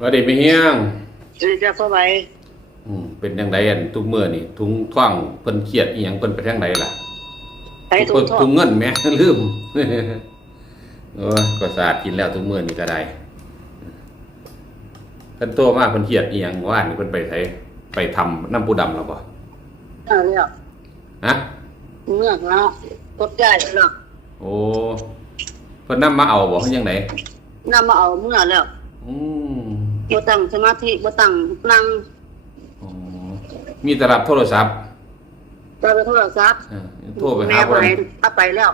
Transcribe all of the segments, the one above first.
ว่าได้ไปเฮียงสิจะสบายอืมเป็นจังไดอันทุกมื้อนี่ทุงท่องเพิ่นเครียดอีหยังเพิ่นไปทางใดล่ะไปถูเพิ่กนทอทุดงเงินแหมลืมโอ้ยก็สะอาดกินแล้วทุกมื้อนี่ก็ได้เพิ่นโตมาเพิ่นเครียดอีหยังว่านี่เพิ่นไปไสไปทำน้ำปูดำแล้วบ่เอาแล้วฮะ เมื่อกแล้วกดได้แล้วโอ้เพิ่นนำมาเอาบ่เฮ็ดจังไดนำมาเอาเมื่อแล้ว อืม บ่ตั้งสมาธิบ่ตั้งนั่งอ๋อมีแต่รับโทรศัพท์ไปไปโทรศัพท์เออโทรไปหาแม่ผู้ไปนั้นเอาไปแล้ว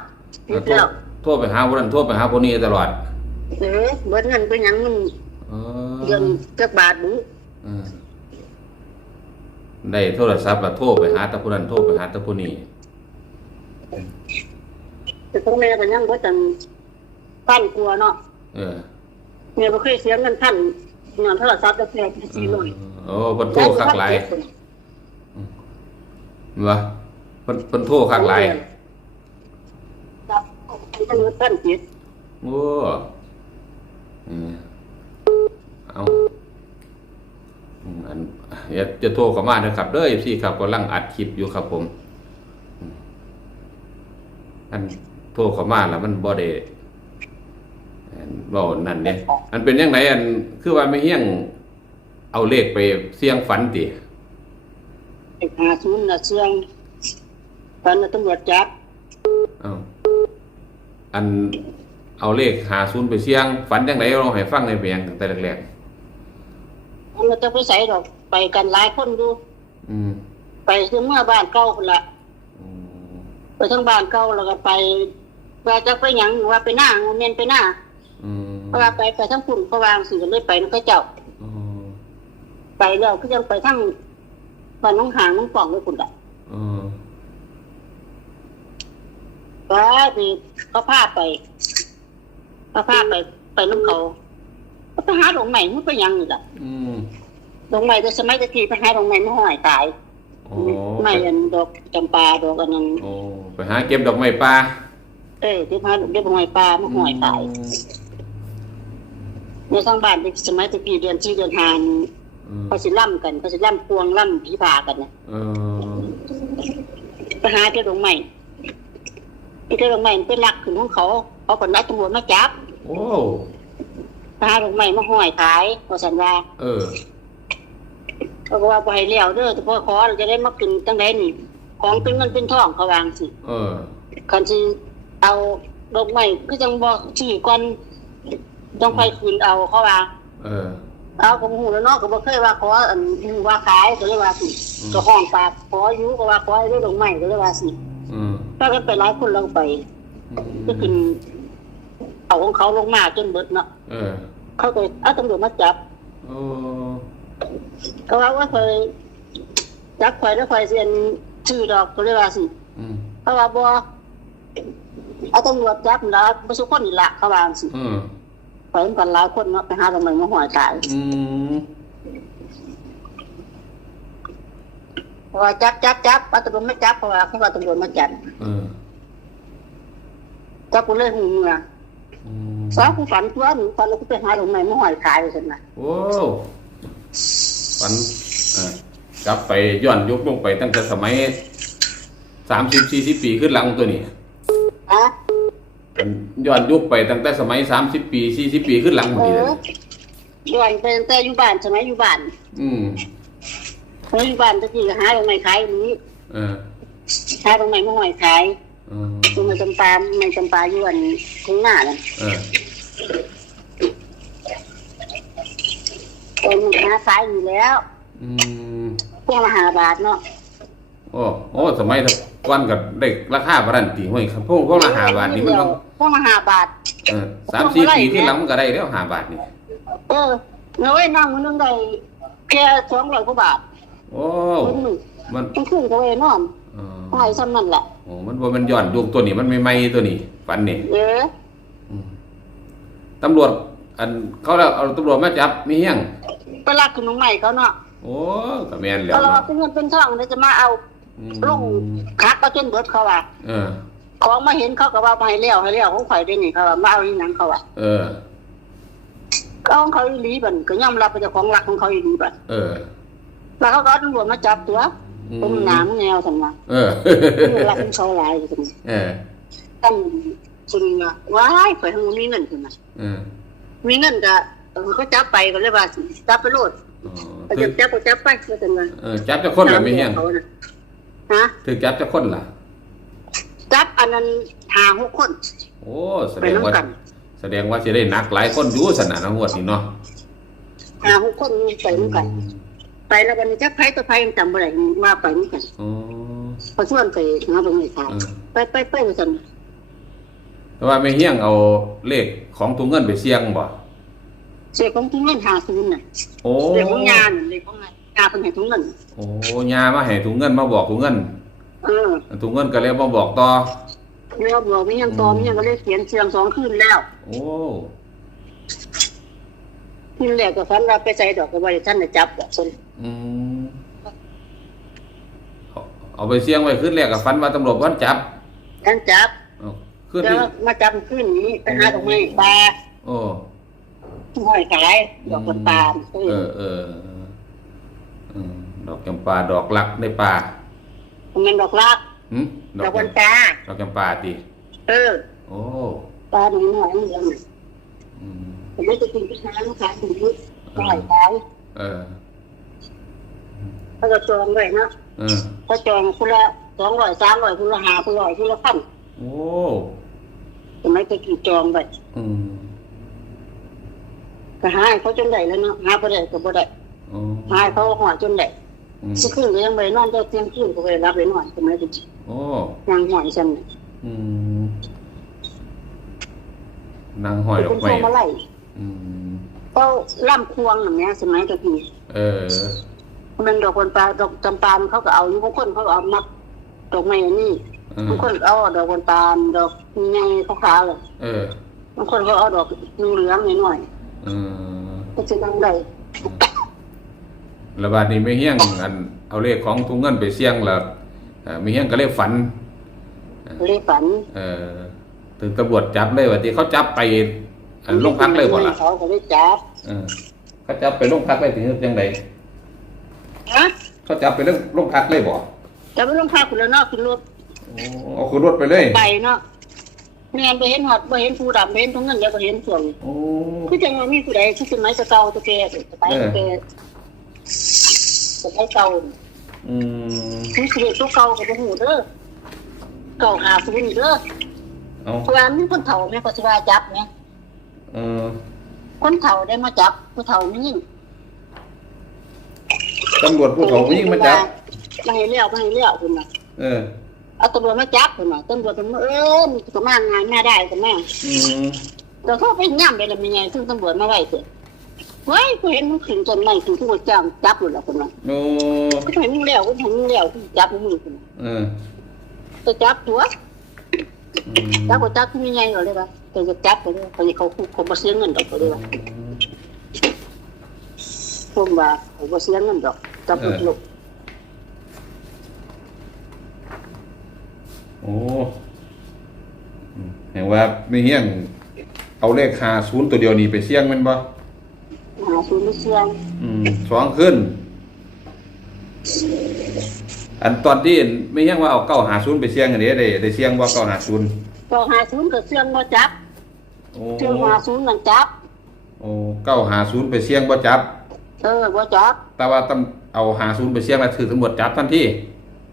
เอยึอดโทรแล้วโทรไปหาผู้นั้นโทรไปหาผู้นี้ตลอดเอ๊ะเบิดเงินเป็นหยังมันเออเดือนจักบาทบุเออได้โทรศัพท์แล้วโทรไปหาแตะผู้นั้นโทรไปหาแตะผู้นี้แต่ของแม่ก็ยังบ่ตั้งพันกว่าเนาะเออ แม่บ่เคยเสียเงินพัน เงินโทรศัพท์จักแค่สี่ร้อยโอ้เพิ่นโทรคักหลายวะเพิ่นเพิ่นโทรคักหลายครับมันเงินพันเจ็ดโอ้เออเอาอืมอันเดี๋ยวจะโทรเข้ามาเด้อครับเด้อ FC ครับกำลังอัดคลิปอยู่ครับผมอืมอันโทรเข้ามาแล้วมันบ่ได้ อันเว้านั่นเด้อันเป็นจังไดอันคือว่าไม่เฮี้ยงเอาเลขไปเสี่ยงฝันติไอ้หาศูนย์น่ะเชื่องตอนนั้นตำรวจจับเอาอันเอาเลขหาศูนย์ไปเสี่ยงฝันจังไดลองให้ฟังในอยเพียงตั้งแต่แรกมันก็จะไปใส่ดอกไปกันหลายคนดูๆอืมไปถึงเมื่อบ้านเก่าคนละอืมไปทั้งบ้านเก่าแล้วก็ไปว่าจะไปหยังว่าไปหน้าโมเมนไปหน้าอืม เพราะว่าไปไปทั้งคุณเพราะวาจังสิก็เลยไปนั่นก็เจ้าอ๋อไปแล้วก็ยังไปทั้งบ้านน้องหางน้องป่องด้วยคุณละอ๋อว่าไปเขาพาไปเขาพาไปไปน้ำเขาก็ไปหาดงใหม่มันไปหยังนี่ล่ะอืมดงใหม่แต่สมัยตะกี้ไปหาดงใหม่ไม่ห้อยตายโอ้ไม่อันดอกจำปาดอกอันนั้นโอ้ไปหาเก็บดอกไม้ป่าเอ้ยที่พาดอกเด็กห้อยปลาไม่ห้อยตาย ในทางบ้านที่สมัยตะกี้เดือนที่เดือนหานอืมเขาสิล่ำกันเขาสิล่ำพวงล่ำผีผากันนะเออไปหาเจ้าดงใหม่เจ้าดงใหม่มันเป็นหลักขึ้นของเขาเขาผลนัดตำรวจมาจับโอ้ไปหาดงใหม่มาห้อยขายพอสันว่าเออเขาก็ว่าไปให้เลี้ยวเด้อแต่พอขอเราจะได้มากินตั้งแต่นี่ของเป็นเงินเป็นทองเขาวางสิเออคันสิเอาดอกไม้ก็จังบอกชื่อก่อน ต้องไปคืนเอาเขาว่าเออ เอาก็บ่ฮู้แล้วเนาะก็บ่เคยว่าขออันว่าขายก็เลยว่าสิอืม ก็ห้องปากขออยู่ก็ว่าขอให้ได้ดอกไม้ก็เลยว่าสิอืมถ้ากันไปหลายคนเราไป ก็ขึ้นเอาของเขาลงมาจนเบิดเนาะเออเขาก็เอาตำรวจมาจับ โอ้ก็ว่าว่าเคยจับข่อยแล้วข่อยเสียนชื่อดอกก็เลยว่าสิอืมเขาว่าบ่เอาตำรวจจับแล้วบ่สุคนนี่ล่ะเขาว่าสิอืม ไปกันหลายคนเนาะไปหาตำรวจมาหัวตายอืมเพราะว่าจับจับจับเอาตำรวจไมาจับเพราะว่าเขาว่าตำรวจมาจับเออจับกูเลยหูเมืองอืมสาวกูฝันตัวหนูฝันแล้วกูไปหาตรงไหนมาหอยขายเลยสินะโอ้ฝันเออกลับไปย้อนยุคลงไปตั้งแต่สมัยสามสิบสี่สิบปีขึ้นหลังตัวนี้ ย้อนยุคไปตั้งแต่สมัยสามสิบปีสี่สิบปีขึ้นหลังหมดเอเลยอย้อนไปตั้งแต่อยู่บ้านสมัยอยู่บ้านอืมสมัยอยู่บ้านตะกี้ก็หาตรงไหนขายนี้เออหาตรงไหนมาหอยขายเออตรงมาจำปาไม่จำปาอยู่อันข้างหน้าน่ะเออตอนนี้หาขายอยู่แล้วอืมพวกละหาบาทเนาะโอ้โอ้สมัยตะก้อนกับได้ราคาประดันตีห้วยครับพวกพวกละหาบาทนี่มันต้อง พวกละหาบาท เออสามสี่ปีขึ้นหลังมันก็ได้แล้วหาบาทนี่เออเงินไว้นั่งมันนึงได้แค่สองร้อยกว่าบาทโอ้คนหนึ่งมันมันขึ้นก็ไว้นอนเออหอยซ้ำนั่นแหละโอ้มันว่ามันย้อนยุคตัวนี้มันไม่ไม่ตัวนี้ฝันนี่เอออืมตำรวจ อันเขาแล้วเอาตำรวจมาจับมีเฮี้ยงไปรักขนมใหม่เขาเนาะโอ้ก็แม่นแล้วเขาเราเนาะเป็นเงินเป็นทองเดี๋ยวจะมาเอาอืมลงคักก็จนเบิดเขาว่าเออ ของมาเห็นเขาก็ว่ามาให้เลี้ยวให้เลี้ยวของข่อยได้นี่เขาว่ามาเอาอีหยังเขาว่าเออ ก็ของเขาอีหลีบันก็ยอมรับเป็นเจ้าของรักของเขาอีหลีบันเออ แล้วเขาก็เอาตำรวจมาจับตัวอืผมหนามแนวทำงานเออรักของเขาหลายทำงานเออตั้งคุณว่าว้ายข่อยทั้งมีเงินขึ้นมาเออมีเงินก็เออก็จับไปก็เลยว่าสิจับไปโลดอ๋อก็ถึจะกจับก็จับไปก็เป็นว่าเออจับจะคนละไม่เฮียงขาน่ะฮะ ถึกจับจะคนล่ะ จับอันนั้นหาหกคน โอ้แสไปดงว่าน้ำกัน แสดงว่าสิได้หนักหลายคนอยู่สนานงวดนี่เนาะหาหกคนไปน้ำกัน ไปแล้ววันนี้จักไผตัวไผยังจำบ่ได้ว่าไปน้ำกันอ๋อพอชวนไปหาตรงนี้ค่ะเออไปไปไปว่าซั่นแต่ว่าไม่เฮียงเอาเลขของถุงเงินไปเสี่ยงบ่เสียของทุงเงินหาศูนย์น่ะโอ้เสียของงานเลยของงานงานเป็นให้ทุงเงินโอ้ยามาให้ถุงเงินมาบอกถุงเงิน เออถุงเงินก็เลยมาบอกต่อแล้วบอกมียังตอมยังก็เลยเขียนเสียงสองคืนแล้ว โอ้คืนแรกก็ฝันว่าไปใส่ดอกก็บ่ได้ท่านได้จับดอกซั่นอืมเอาเอาไปเสี่ยงไว้ขึ้นแรกกับฟันว่าตำรวจวันจับท่านจับเอาขึ้นแล้วที่มาจับคืนนี้ไปหาดอกไม้ปลาโอ้ห้อยขายดอกบนปลาเอเอออเอออืมดอกจำปาดอกลักในป่า มันดอกลากหืมดอกบนปลาดอกจำปาติเออโอ้ปลาหน่อยหน่อยนี่ยังอืมผมไม่จะกินพิซซ่าลูกค้าถึงยุห้อยขายเออเขาก็จองไว้เนาะเออเขาจองคุณละสองร้อยสามร้อยคุณละห้าคุณร้อยคุณละพันโอ้ทำไมตะกี้จองไว้อืมก็หาให้เขาจนได้แล้วเนาะหาบ่ได้ก็บ่ได้โอ้หาให้เขาหอจนได้อืม สิคืนก็ยังบ่ได้นอนเจ้าเที่ยงคืนก็บ่ได้รับไปนอนทำไมตะกี้โอ้ยังหอยซั่นน่ะอืมนางห้อยดอคุกณไม้โทรมาไล่อืมก็ล่ำควงอย่างเนี้ยสมัยตะกี้เออมันดอกบนปลาดอกจำปาเขาก็เอาอยู่บางคนเขาก็เอามักดอกไม้อันนี้เออบางคนก็เอาดอกบนปลาดอกใหญ่ขาวๆเลยเออบางคนก็เอาดอกเหลืองๆหน่อยเออๆก็จะดังได้ แล้วบาดนี้ไม่เฮี้ยงอันเอาเลขของถุงเงินไปเสี่ยงแล้วเอ่อไม่เฮี้ยงก็เลยฝันเลยฝัน เออถึงตำรวจจับเลยว่าที่เขาจับไปอันโรงพักเลยบ่ล่ะเขาก็ได้จับเออเขาจับไปโรงพักเลยถึงจังไดฮะเขาจับไปเรื่องโรงพักเลยบ่จะไปลงพาคุณแล้วเนาะคุณรถโอ้เอาขึ้นรถไปเลยไปเนาะแม่นไปเห็นหอดไปเห็นผู้ดำไปเห็นทุงเงินเดี๋ยวก็เห็นส่วนโอ้คือจังว่ามีผู้ใดที่สมัยสเก่าตะแกสมัยตะแก สมัยเก่าอืมคือสิเด็กตัวเก่าก็บ่ฮู้เด้อเก่าหาศูนย์เด้อเอาเพราะว่ามีคนเฒ่าแม่ก็สิว่าจับแม่เออคนเฒ่าได้มาจับผู้เฒ่ามียิ่งตำรวจผู้เขาผู้หญิงมาจับมาให้เลี้ยวมาให้เลี้ยวคุณน่ะเออเอาตำรวจมาจับคุณน่ะตำรวจมันเออมันก็มางานแม่ได้กันแม่อืมแต่เขาไปย่ำไปแล้วมีไงซึ่งตำรวจมาไว้เถอะ เฮ้ยกูเห็นมึงขึ้นจนไม่ถึงทุกจ้างจับอยู่แล้วคุณน่ะโอ้กูเห็นมึงแล้วกูเห็นมึงแล้วกูจับมึงคุณน่ะเออจะจับตัวอืมจับก็จับที่มีไงเลยว่าแต่จะจับก็เลยเขาเขาเขาบ่เสียเงินดอกก็เลยว่าผมว่าเขาบ่เสียเงินดอกจับลูกโอ้อืมเห็นว่าไม่เฮี้ยงเอาเลขหาศูนย์ตัวเดียวนี่ไปเสี่ยงแมันบ่ หาซื้อไม่เสียงอืมสองขึ้น อันตอนที่ไม่เฮี้ยงว่าเอาเก้าหาศูนย์ไปเสี่ยงอันนี้ได้ได้เสี่ยงว่าเก้าหาศูนย์ก็หาศูนย์ก็เสียงบ่จับโอ้เสียงหาศูนย์นั่นจับ โอ้เก้าหาศูนย์ไปเสี่ยงบ่จับ เออบ่จับ แต่ว่าตำเอาหาศูนย์ไปเสี่ยงแล้วถือตำรวจจับทันที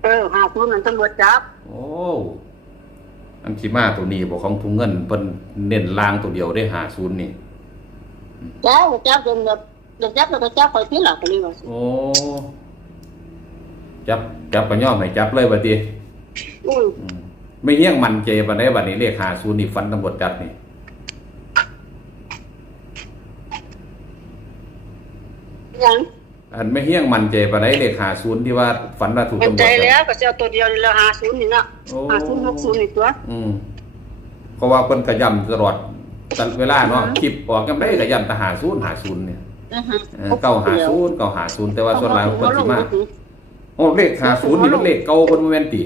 เออหาศูนย์นั่นตำรวจจับ โอ้อันขีมาตัวนี้บอกของถุงเงินเพิ่นเน้นล่างตัวเดียวได้หาศูนย์นี่ จับจับจนแบบเดี๋ยวจับแล้วก็จับไปที่หลังก็เลยว่าโอ้ จับจับก็ย่อมให้จับเลยบัดนี้อุ้ยอืมไม่เฮี้ยงมันเจบัดนี้บัดนี้เลขหาศูนย์นี่ฟันตำรวจจับนี่ยังอันไม่เฮี้ยงมันเจบัดนี้เลขหาศูนย์ที่ว่าฝันว่าถูกเป็นตำรใจวจจัแล้บวก็จะเอาตัวเดียวนี่แล้วหาศูนย์นี่เนาะโอ้ หาศูนย์หกศูนย์นี่ตัว อืมเพราะว่าเพิ่นกระย่ำตลอด ตลอดเวลาเนาะคลิปออกยังได้กระย่ำแต่หาศูนย์หาศูนย์เนี่ยนะฮะเออเก้าหาศูนย์เก้าหาศูนย์แต่ว่าส่วนหลายของเพิ่นสิมาโอ้เลขหาศูนย์นี่มันเลขเก่าคนโมเมนติ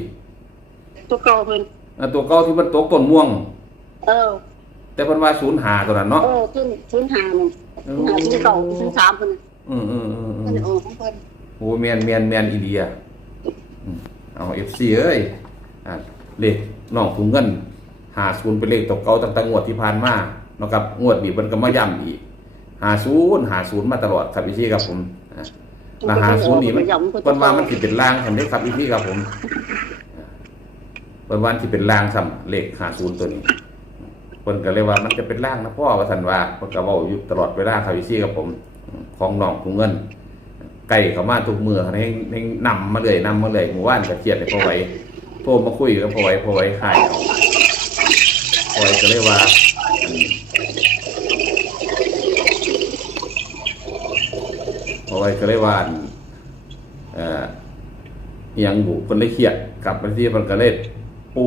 ตัวเก่าเพิ่นอ่าตัวเก่าที่มันตกต้นม่วง เออ แต่เพิ่นว่าศูนย์หาตัวนั้นเนาะเออศูนย์ศูนย์หามันหาที่เก่าที่สามคนอืมอืมอืมอืเพิ่นมเออของเพิ่นโอ้แมนแมนแมนอีเดียอืมเอาเอฟซีเอ้ยอะเลขน้องถุงเงินหาศูนย์เป็นเลขตกเก่าตั้งแต่งวดที่ผ่านมาเนะครับงวดนี้มันก็มาย้ำอีกหาศูนย์หาศูนย์มาตลอดครับพี่ครับผมอะหาศูนย์นี่มันเพิ่นว่ามันสิเป็นลางคันนี้ครับพี่ครับผมอะเพิ่นว่ามันสิเป็นลางซ้ำเลขหาศูนย์ตัวนี้เพิ่นก็เลยว่ามันจะเป็นลางนะพ่อว่าท่านว่าเพิ่นก็เว้าอยู่ตลอดเวลาครับพี่ครับผมของน้องถุงเงินไก่เขามาทุกมือให้ให้นำมาเลยนำมาเลยหมู่บ้านกระเทียดเลยพอไหวโทรมาคุยกับพอไหวพอไหวขายเอาพอไหวก็เลยว่าพอ ไหวก็เลยว่านเอ่อยังบุคนได้เครียดกลับไปที่มันก็เลยปู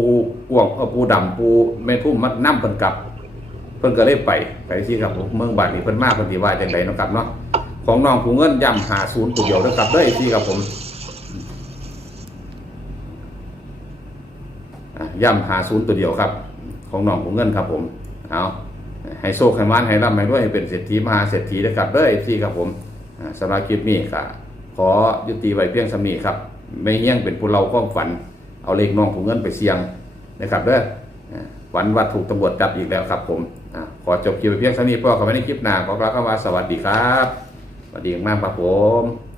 กวงเอาปูดำปูแม่ทุ่มมัดน้ำเพิ่นกลับ เพิ่นก็เลยไปไปที่ครับเมืองบาดนี้เพิ่นมาเพิ่นสิว่าจังไดเนาะครับเนาะของน้องผู้เงินย่ำหาศูนย์ตัวเดียวนะครับเด้อที่ครับผมอะย่ำหาศูนย์ตัวเดียวครับ ของน้องผู้เงินครับผมเอาให้โชคให้มานให้ร่ำให้ด้วยให้เป็นเศรษฐีมหาเศรษฐีนะครับเด้อที่ครับผม สำหรับคลิปนี้ค่ะขอยุติไว้เพียงสำนีครับไม่เฮี้ยงเป็นผู้เราความฝัน เอาเลขน้องผู้เงินไปเสี่ยงนะครับเด้อฝันว่าถูกตำรวจจับอีกแล้วครับผมขอจบคลิปไว้เพียงเท่านี้พ่อเขาไม่ได้คลิปหน้าขอกล่าวคำว่าสวัสดีครับสวัสดีมากครับผม